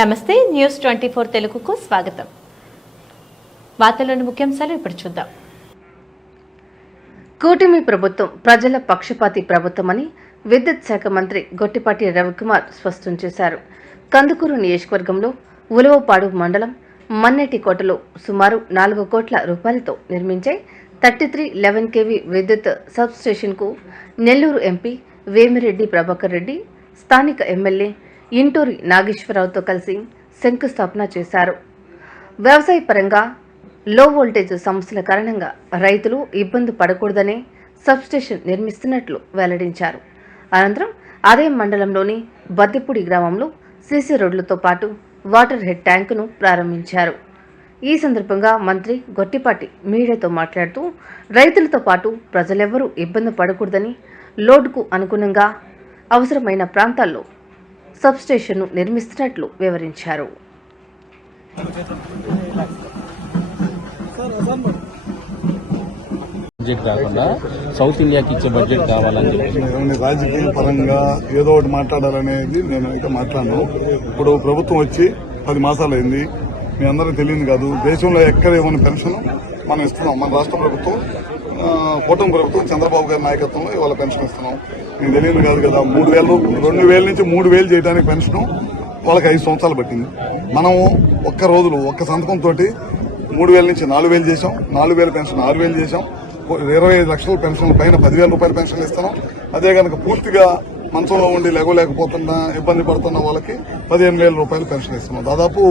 నమస్తే news twenty four తెలుగుకు స్వాగతం. వార్తల్లోని ముఖ్యాంశాలు ఇప్పుడు చూద్దాం. కూటమి ప్రభుత్వం ప్రజల పక్షపాతి ప్రభుత్వమని విద్యుత్ శాఖ మంత్రి గొట్టిపాటి రవికుమార్ స్పష్టం చేశారు. కందుకూరు నియోజకవర్గంలో ఉలవపాడు మండలం మన్నెటికోటలో సుమారు నాలుగు కోట్ల రూపాయలతో నిర్మించే థర్టీ త్రీ లెవెన్ కేవీ విద్యుత్ సబ్ స్టేషన్కు నెల్లూరు ఎంపీ వేమిరెడ్డి ప్రభాకర్ రెడ్డి స్థానిక ఎమ్మెల్యే ఇంటూరి నాగేశ్వరరావుతో కలిసి శంకుస్థాపన చేశారు. వ్యవసాయ పరంగా లో వోల్టేజ్ సమస్యల కారణంగా రైతులు ఇబ్బంది పడకూడదనే సబ్స్టేషన్ నిర్మిస్తున్నట్లు వెల్లడించారు. అనంతరం అదే మండలంలోని బద్దిపూడి గ్రామంలో సీసీ రోడ్లతో పాటు వాటర్ హెడ్ ట్యాంకును ప్రారంభించారు. ఈ సందర్భంగా మంత్రి గొట్టిపాటి మీడియాతో మాట్లాడుతూ రైతులతో పాటు ప్రజలెవరూ ఇబ్బంది పడకూడదని లోడ్కు అనుగుణంగా అవసరమైన ప్రాంతాల్లో సబ్స్టేషన్ను నిర్మిస్తున్నట్లు వివరించారు. బడ్జెట్ కాకుండా సౌత్ ఇండియాకి ఇచ్చే బడ్జెట్ కావాలని చెప్పి రాజకీయ పరంగా ఏదో ఒకటి మాట్లాడాలనేది నేను అయితే మాట్లాడను. ఇప్పుడు ప్రభుత్వం వచ్చి పది మాసాలు అయింది మీ అందరికీ తెలియదు కాదు. దేశంలో ఎక్కడ ఏమైనా పెన్షన్ మనం ఇస్తున్నాం. మన రాష్ట్ర ప్రభుత్వం కూటమి ప్రభుత్వం చంద్రబాబు గారి నాయకత్వంలో ఇవాళ పెన్షన్ ఇస్తున్నాం. నేను తెలియదు కాదు కదా మూడు వేలు రెండు వేల నుంచి మూడు వేలు చేయడానికి పెన్షన్ వాళ్ళకి ఐదు సంవత్సరాలు పట్టింది. మనం ఒక్క రోజులు ఒక్క సంతకంతో మూడు వేల నుంచి నాలుగు వేలు చేసాం నాలుగు వేల పెన్షన్ ఆరు వేలు చేసాం ఇరవై ఐదు లక్షల పెన్షన్ పైన పదివేల రూపాయల పెన్షన్ ఇస్తున్నాం. అదే కనుక పూర్తిగా మంచంలో ఉండి లేకపోతున్న ఇబ్బంది పడుతున్న వాళ్ళకి పదిహేను వేల రూపాయలు పెన్షన్ ఇస్తున్నాం. దాదాపు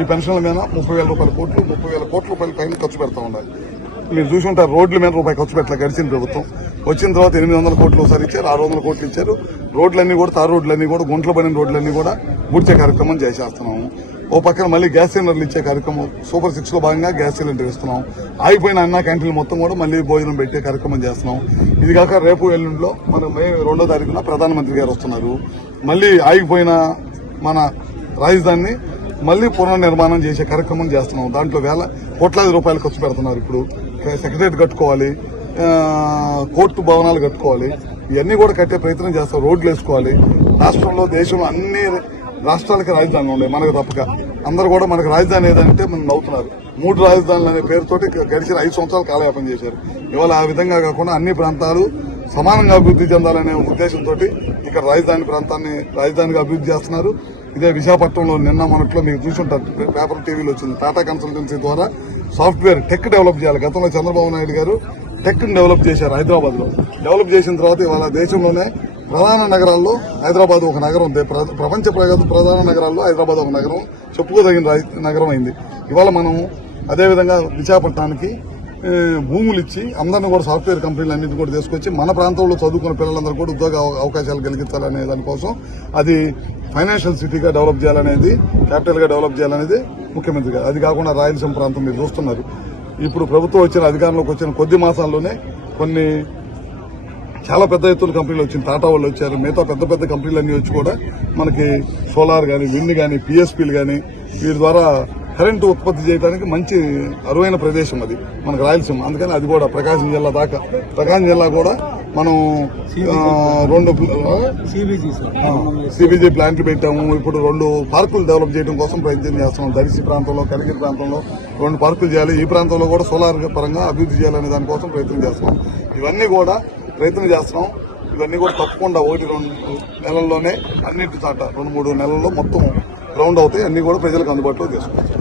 ఈ పెన్షన్ల మీద ముప్పై వేల రూపాయల కోట్లు ముప్పై వేల కోట్ల రూపాయల పైన ఖర్చు పెడతా ఉండాలి. మీరు చూసి ఉంటారు రోడ్ల మీద రూపాయి ఖర్చు పెట్టలే గడిచిన ప్రభుత్వం. వచ్చిన తర్వాత ఎనిమిది వందల కోట్లు ఒకసారి ఇచ్చారు ఆరు వందల కోట్లు ఇచ్చారు. రోడ్లన్నీ కూడా తారు రోడ్లన్నీ కూడా గుంటలు పడిన రోడ్లన్నీ కూడా పూడ్చే కార్యక్రమం చేసేస్తున్నాము. ఓ పక్కన మళ్ళీ గ్యాస్ సిలిండర్లు ఇచ్చే కార్యక్రమం సూపర్ సిక్స్లో భాగంగా గ్యాస్ సిలిండర్ ఇస్తున్నాం. ఆగిపోయిన అన్న క్యాంటీన్లు మొత్తం కూడా మళ్ళీ భోజనం పెట్టే కార్యక్రమం చేస్తున్నాం. ఇది కాక రేపు ఎల్లుండిలో మన మే రెండో తారీఖున ప్రధానమంత్రి గారు వస్తున్నారు. మళ్ళీ ఆగిపోయిన మన రాజధానిని మళ్ళీ పునర్నిర్మాణం చేసే కార్యక్రమం చేస్తున్నాం. దాంట్లో వేల కోట్లాది రూపాయలు ఖర్చు పెడుతున్నారు ఇప్పుడు. సెక్రటరేట్ కట్టుకోవాలి కోర్టు భవనాలు కట్టుకోవాలి ఇవన్నీ కూడా కట్టే ప్రయత్నం చేస్తాం రోడ్లు వేసుకోవాలి. రాష్ట్రంలో దేశంలో అన్ని రాష్ట్రాలకి రాజధానులు ఉన్నాయి మనకు తప్పక. అందరూ కూడా మనకు రాజధాని ఏదంటే మనం నవ్వుతున్నారు. మూడు రాజధానులు అనే పేరుతోటి గడిచిన ఐదు సంవత్సరాలు కాలయాపన చేశారు. ఇవాళ ఆ విధంగా కాకుండా అన్ని ప్రాంతాలు సమానంగా అభివృద్ధి చెందాలనే ఉద్దేశంతో ఇక్కడ రాజధాని ప్రాంతాన్ని రాజధానిగా అభివృద్ధి చేస్తున్నారు. ఇదే విశాఖపట్నంలో నిన్న మొన్నట్లో మీకు చూసుంటారు. పేపర్ టీవీలో వచ్చింది. టాటా కన్సల్టెన్సీ ద్వారా సాఫ్ట్వేర్ టెక్ డెవలప్ చేయాలి. గతంలో చంద్రబాబు నాయుడు గారు టెక్ని డెవలప్ చేశారు హైదరాబాద్లో. డెవలప్ చేసిన తర్వాత ఇవాళ దేశంలోనే ప్రధాన నగరాల్లో హైదరాబాద్ ఒక నగరం. ప్ర- ప్రపంచ ప్రగతి ప్రధాన నగరాల్లో హైదరాబాద్ ఒక నగరం. చెప్పుకోదగిన నగరం అయింది. ఇవాళ మనం అదేవిధంగా విశాఖపట్నానికి భూములు ఇచ్చి అందరిని కూడా సాఫ్ట్వేర్ కంపెనీలు అన్నింటి కూడా తీసుకొచ్చి మన ప్రాంతంలో చదువుకున్న పిల్లలందరూ కూడా ఉద్యోగ అవకాశాలు కలిగించాలనే దానికోసం అది ఫైనాన్షియల్ సిటీగా డెవలప్ చేయాలనేది క్యాపిటల్గా డెవలప్ చేయాలనేది ముఖ్యమంత్రి గారు. అది కాకుండా రాయలసీమ ప్రాంతం మీరు చూస్తున్నారు. ఇప్పుడు ప్రభుత్వం వచ్చిన అధికారంలోకి వచ్చిన కొద్ది మాసాల్లోనే కొన్ని చాలా పెద్ద ఎత్తున కంపెనీలు వచ్చింది టాటా వాళ్ళు వచ్చారు. మిగతా పెద్ద పెద్ద కంపెనీలు అన్నీ వచ్చి కూడా మనకి సోలార్ కానీ విండ్ కానీ పిఎస్పీలు కానీ వీరి ద్వారా కరెంటు ఉత్పత్తి చేయడానికి మంచి అరువైన ప్రదేశం అది మనకు రాయలసీమ. అందుకని అది కూడా ప్రకాశం జిల్లా దాకా. ప్రకాశం జిల్లా కూడా మనం రెండు సిబిజీ ప్లాంట్లు పెట్టాము. ఇప్పుడు రెండు పార్కులు డెవలప్ చేయడం కోసం ప్రయత్నం చేస్తున్నాం. దర్శి ప్రాంతంలో కలిగిరి ప్రాంతంలో రెండు పార్కులు చేయాలి. ఈ ప్రాంతంలో కూడా సోలార్ పరంగా అభివృద్ధి చేయాలనే దానికోసం ప్రయత్నం చేస్తున్నాం. ఇవన్నీ కూడా ప్రయత్నం చేస్తున్నాం. ఇవన్నీ కూడా తప్పకుండా ఒకటి రెండు నెలల్లోనే అన్నిటి చాట రెండు మూడు నెలల్లో మొత్తం గ్రౌండ్ అవుతాయి. అన్ని కూడా ప్రజలకు అందుబాటులో తీసుకొస్తాం